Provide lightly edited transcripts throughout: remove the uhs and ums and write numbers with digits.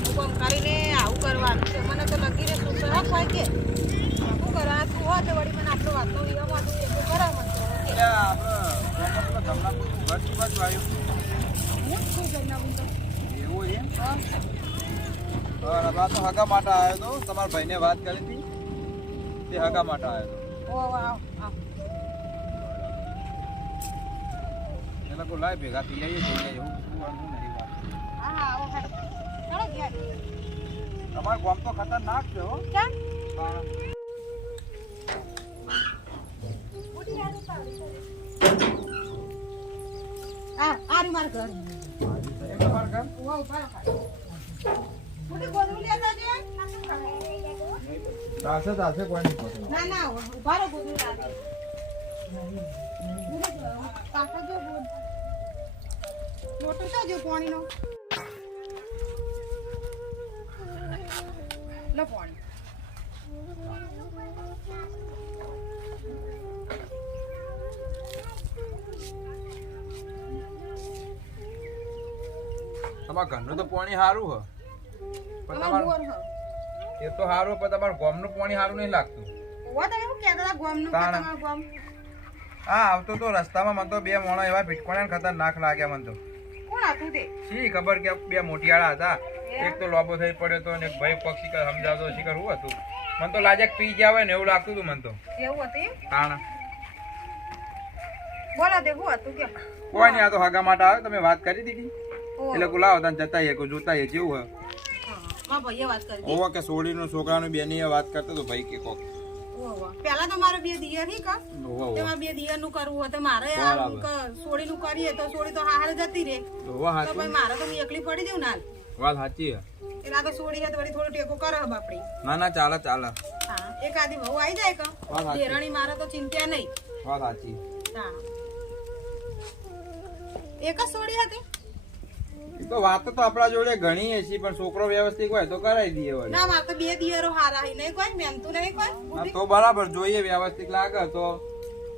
ઘરનું કામ કરીને આવું કરવાનું છે મને તો લગીને શું સરસ હોય કે શું કરવા તું હોય તો વળી મને આપણો વાતનો વિવામાં હતું એટલું કરાવ મને હું શું જણાવું તો એવું એમ બરાબર તો હગા માટે આવ્યો તો તમારા ભાઈને વાત કરી હતી તે હગા માટે આવ્યો ઓ આવ એ લોકો લાય ભેગા થઈ જઈએ જોઈએ એવું નહીં વાત હા આવો હેડો ગયા તમારું ગામ તો ખતરનાક છે હો કેમ હા. આરી માર ઘર એમ તમારું ઘર? ઓ બરાબર મોટી ગોદડું લેતા જે તાસે કોઈ નહીં પહોંચે. ના ના ઉભા રહો ગોદડું લાગે કાકા જો મોટો છે જો પાણીનો લો પાણી તમારા ઘરનું તો પાણી સારું હ પણ અમાર તમારું બોર હ એ તો સારું પણ તમારું ગામનું પાણી સારું નહીં લાગતું ઓ તમે શું કહેતા હતા ગામનું કે તાણ. તમારું ગામ હા આવતો તો રસ્તામાં મને તો બે મોણા એવા ભીટકોણા ખતરનાક લાગ્યા મને તો કોણ હતું તે શી ખબર કે બે મોટિયાળા હતા એક તો લોબો થઈ પડ્યો તો અને એક ભાઈ પક્ષી કર સમજાવતો શીખર શું હતું મને તો લાજે પી ગયા હોય ને એવું લાગતું હતું મને તો એવું હતું એમ? તાણ બોલો તે શું હતું કે કોઈ નહીં આ તો હગા માટે આવ્યો તમે વાત કરી દીધી ઓહ. એટલે બોલાવો તને જતા કોઈ જોતા જેવું હોય મારા ભાઈએ વાત કરી હતી. ઓવા કે સોડીનું છોકરાનું બેની વાત કરતો તો ભાઈ કે કોક ઓહો. પહેલા તો મારે બે દિયર હી કા ઓવા તેમાં બે દિયર નું કરવું હોય તો મારે બરાબર. સોડી નું કરીએ તો સોડી તો હારે જતી રે ઓવા તો ભાઈ સાચી મારે તો હું એકલી પડી દઉં ના વાત સાચી હે એટલે આ તો સોડી હે તો વળી થોડો ટેકો કરે હબ આપડી ના ના ચાલે ચાલે હા એક આદી બહુ આવી જાય કા વાત સાચી. દેરાણી મારે તો ચિંતા નહીં વાત સાચી હા એક જ સોડી હતી એ તો વાત તો આપણા જોડે ઘણી હશે પણ છોકરો વ્યવસ્થિત હોય તો કરાવી દઈએ વળી ના મારે તો બે દિયરો હારા હી નહીં કોઈ મહેનતું નહીં કોઈ હા તો બરાબર જોઈએ વ્યવસ્થિત લાગે તો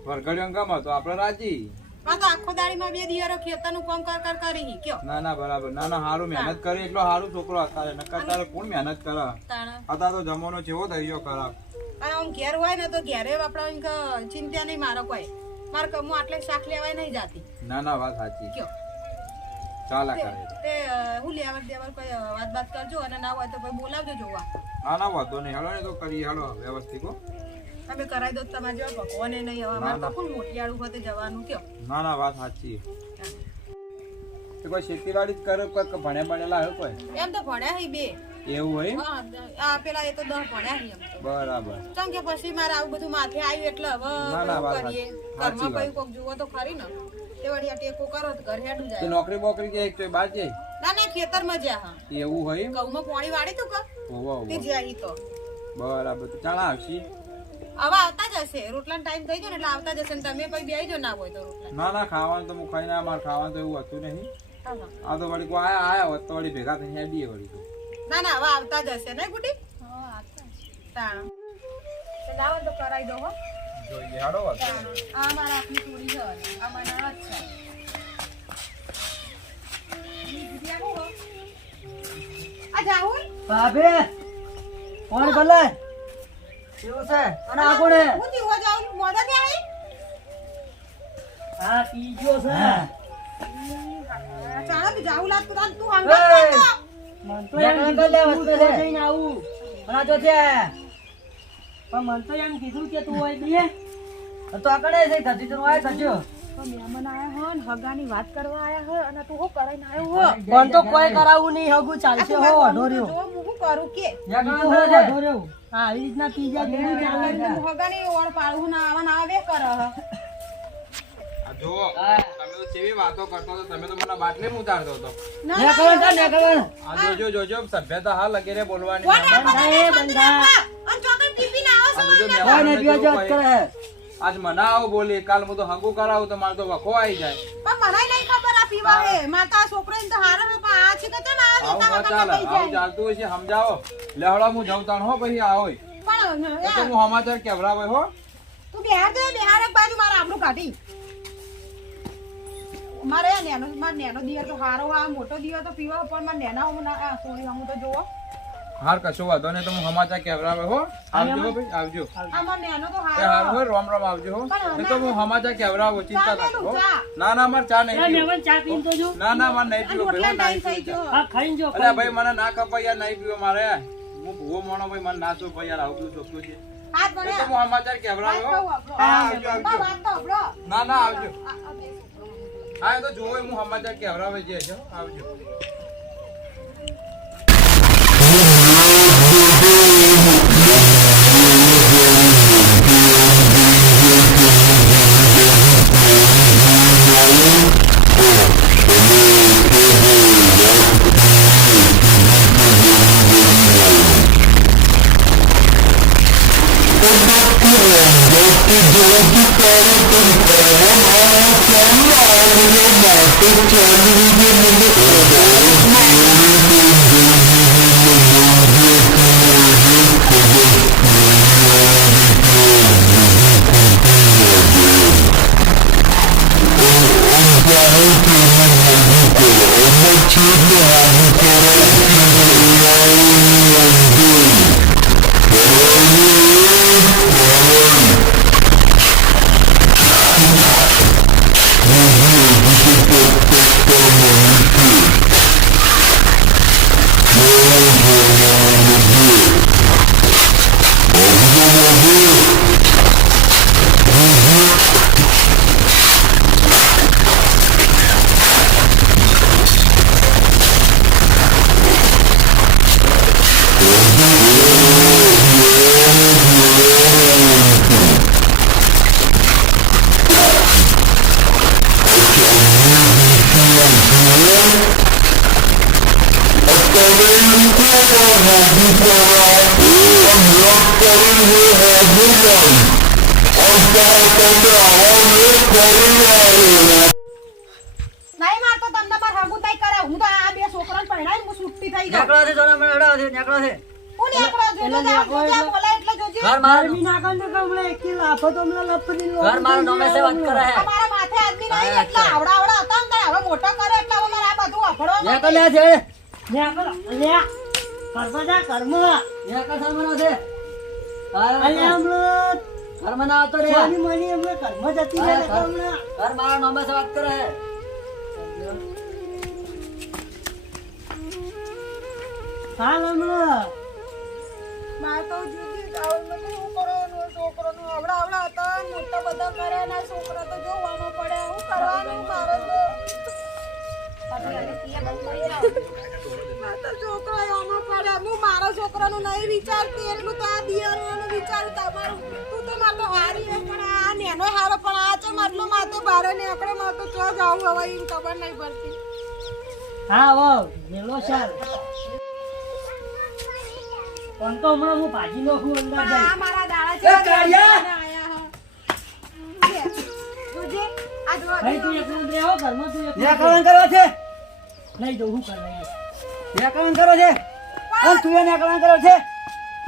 વરઘડીઓ ગમે તો આપણે રાજી આ તો આખો દાડીમાં બે દિયરો ખેતરનું કામ કર કરી હી કયો ના ના બરાબર ના ના સારું મહેનત કરી એટલો સારું છોકરો અત્યારે નકર તારે કોણ મહેનત કરે તાણા અત્યારે તો જમાનો ચેવો થઈ ગયો ખરાબ અને આમ ઘેર હોય ને તો ઘેરે આપડે ચિંતા નહીં મારો કોઈ મારે હું આટલે શાક લેવાય નહીં જાતી ના ના વાત સાચી કયો ચાલા કરે તે હું લેવર દેવર કોઈ વાત બાત કરજો અને ના હોય તો ભાઈ બોલાવજો જોવા ના ના વાંધો નહીં હાલો ને તો કરી હાલો વ્યવસ્થિત હો. તમે કરાવી દો તમારે જેવા ભગવાને નહીં હવે અમારે તો કોણ મોટિયાળું હોતે જવાનું કયો ના ના વાત સાચી તો કોઈ ખેતીવાડી જ કરે કોઈ ભણ્યા ભણેલા હોય કોઈ એમ તો ભણ્યા હી બે એવું હોય હા આ પેલા એ તો 10 ભણ્યા હી એમ તો બરાબર કેમ કે પછી મારે આવું બધું માથે આવ્યું એટલે હવે ના, ના, બધું વાત કરીએ સાચી ઘરમાં કઈ કોક જુઓ તો ખરી ને તે વળી આ ટેકો કરો તો ઘર હેડું તે જાય નોકરી બોકરી જાય તો બાદ જાય ના ના ખેતરમાં જ્યાં હા એવું હોય ઘઉંમાં પાણી વાળી તું કર ઓવા તે ઓવા જ્યાં ઈ તો બરાબર તો ચાલા આવશી હવે આવતા જ હશે રોટલાનો ટાઈમ થઈ ગયો ને એટલે આવતા જ હશે ને તમે પછી બેહી જો ના હોય તો રોટલા ના ના ખાવાનું તો હું ખાઈ ના મારે ખાવાનું તો એવું હતું નહીં હા, હા. આ તો વળી કોઈ આયા હોત તો વળી ભેગા થઈને હેડીએ વળી તો ના ના હવે આવતા જ હશે ને ગુડી તાણ તો લાવો તો કરાવી દો હો જોઈએ હાડો વાત તાણ. આ મારા આપની ચોરી છે આ મારા જ છે બીજી આ શું હો? આ જાહુલ ભાભી કોણ બોલે કેવું છે અને આ કોણ હે? હું જીવો જાહુલ મોડા થી આવી આ પી ગયો છે ચાલો કે જાહુલ આ તું તું એ! હંગાત કરતો. મન તો એમ કીધું કે હું તો જઈને આવું પણ આ તો છે પણ મન તો એમ કીધું કે તું હોય દે તો આકડે છે ધતી તું આય થજો તો મહેમાન આયા હો ને હગાની વાત કરવા આયા હો અને તું હું કરીને આવ્યો હો પણ તો કોઈ કરાવું નહીં હગું આ ચાલશે તું હો મારા અઢો રહ્યો જો હું શું કરું કે અઢો રહ્યો હા આવી રીતના પી જાય કેવું ચાલે છે? હું હગાની ઓળ પાડું ના આવા ના આવે કરે હ આ જો તમે તો કેવી વાતો કરતો હતો તમે તો મને બાટલી ઉતારતો હતો ના ને કરો છે ને કરો આ જોજો જોજો સભ્યતા હા લગીરે બોલવાની વોટ ના. આપો બંધા એ બંધા અને ચોકલેટ ટીપી ના આ આવો જોજો કોઈ ને મહેમાનોને પીવા કેવું જ કહે. કરે આજ મને આવો બોલી કાલ હું તો હગું કરાવું તો મારે તો વખો આવી જાય પણ મને નહીં ખબર આ પીવા હે માતા છોકરાને તો હારો હે પણ આ છે કે તને આ આવું દેતા ન વગર ચાલે થઈ આવું જાય ચાલતું હોય છે સમજાવો લેવડો હું જઉં તાણ હો પછી આવો પણ એ તો હું સમાચાર કેવડાવે હો તું બિહાર દે બિહાર એક બાજુ મારા આપણું કાઢી મારે આ નેનો દિયર તો હારો આ મોટો દિયર તો પીવા પણ મારે નેના હું ના સોરી હું તો જોવો હાર કશો વાંધો નહીં તો હું સમાચાર કહેવડાવે હો આવજો હો ભાઈ આવજો આ મારે નેનો તો એ હાર હારો હો રામ રામ આવજો હો નહીં તો હું સમાચાર કહેવડાવું ચિંતા ના કરો ચા. ના ના મારે ચા નહીં એ પીવો. મહેમાન ચા પીને તો જો ના ના મારે નહીં પીવો ભાઈ મોટલા હો, ટાઈમ નહીં થઈ પીવો. ગયો હા ખાઈને જો અલ્યા ભાઈ મને ના કપાય યાર નહીં પીવો મારે હું ભૂવો મોણો ભાઈ મને ના તો ભાઈ યાર આવું બધું શોખતું છે હાથ એ તો બન્યા હું સમાચાર કહેવડાવે હો હા આવજો આવજો વાત તો હબળો ના ના આવજો આ બે છોકરો. હા એ તો જોવો હું સમાચાર કહેવડાવે જે છે આવજો નહીં મારતો તમને પર હગુતાઈ કરે હું તો આ બે છોકરાને પરણાઈને હું છૂટી થઈ ગયો નેકળો છે જોના મને અડાવો છે નેકળો છે હું નેકળો જોજો એટલે ત્યાં નેકળો જોજે એટલે- બોલે એટલે જોજે ઘર મારો ગરમી ના કાંડે કમળે એકી લાફો તો હમણાં લપડી લો. ઘર મારો નોમે સે વાત કરે હે અમારા માથે આદમી નહીં એટલે આવડા આવડા હતા ને તારે હવે મોટો કરે એટલે હવે મારે આ બધું અભડવા નેકળ લે છે નેકળો, અલ્યા. ઘરમાં જા, ઘરમાં. નેકળ સામનો છે અલ્યા હમણાં ઘર માં ના આવતો રે મારી મારી હમણાં ઘરમાં જતી રહે ને હમણાં. ઘર મારો નોમે સે વાત કરે હે હાલ હમણાં. મારે તો જુદી ગાવલમાં તો શું કરવાનું છોકરાનું આવડા આવડા હતા મોટા બધા કરે ને આ છોકરા તો જોવામાં પડે શું કરવાનું મારે તો મારે તો છોકરા આમાં પડે હું મારા છોકરાનું નહીં વિચારતી એટલું તો આ દિયરનું વિચારું તમારું તું તો મારે તો હારી હે પણ આ નેનો હારો પણ આ છે માટલું મારે તો બારે નીકળે મારે તો ચો જાવું હવે એને ખબર નહીં પડતી હા હો મેલો ચાલ. પણ તો હમણાં હું ભાજી નાખું અંદર પણ જઈ. આ મારા દાડા એ કાળિયા! આયા હે જોજે આ જો ભાઈ તું એકલો જ રહો ઘરમાં તું એકલો જ રહે. નેકળવાનું કરો છે લઈ દઉં હું કર લઈ દઉં. નેકળવાનું કરો છે અને તું એ નેકળવાનું કરો છે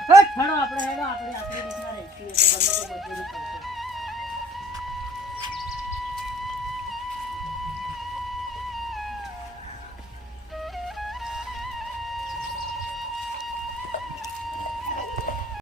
હટ હેડો આપણે રીતના રહીશું. એ તો ગમે તે બધું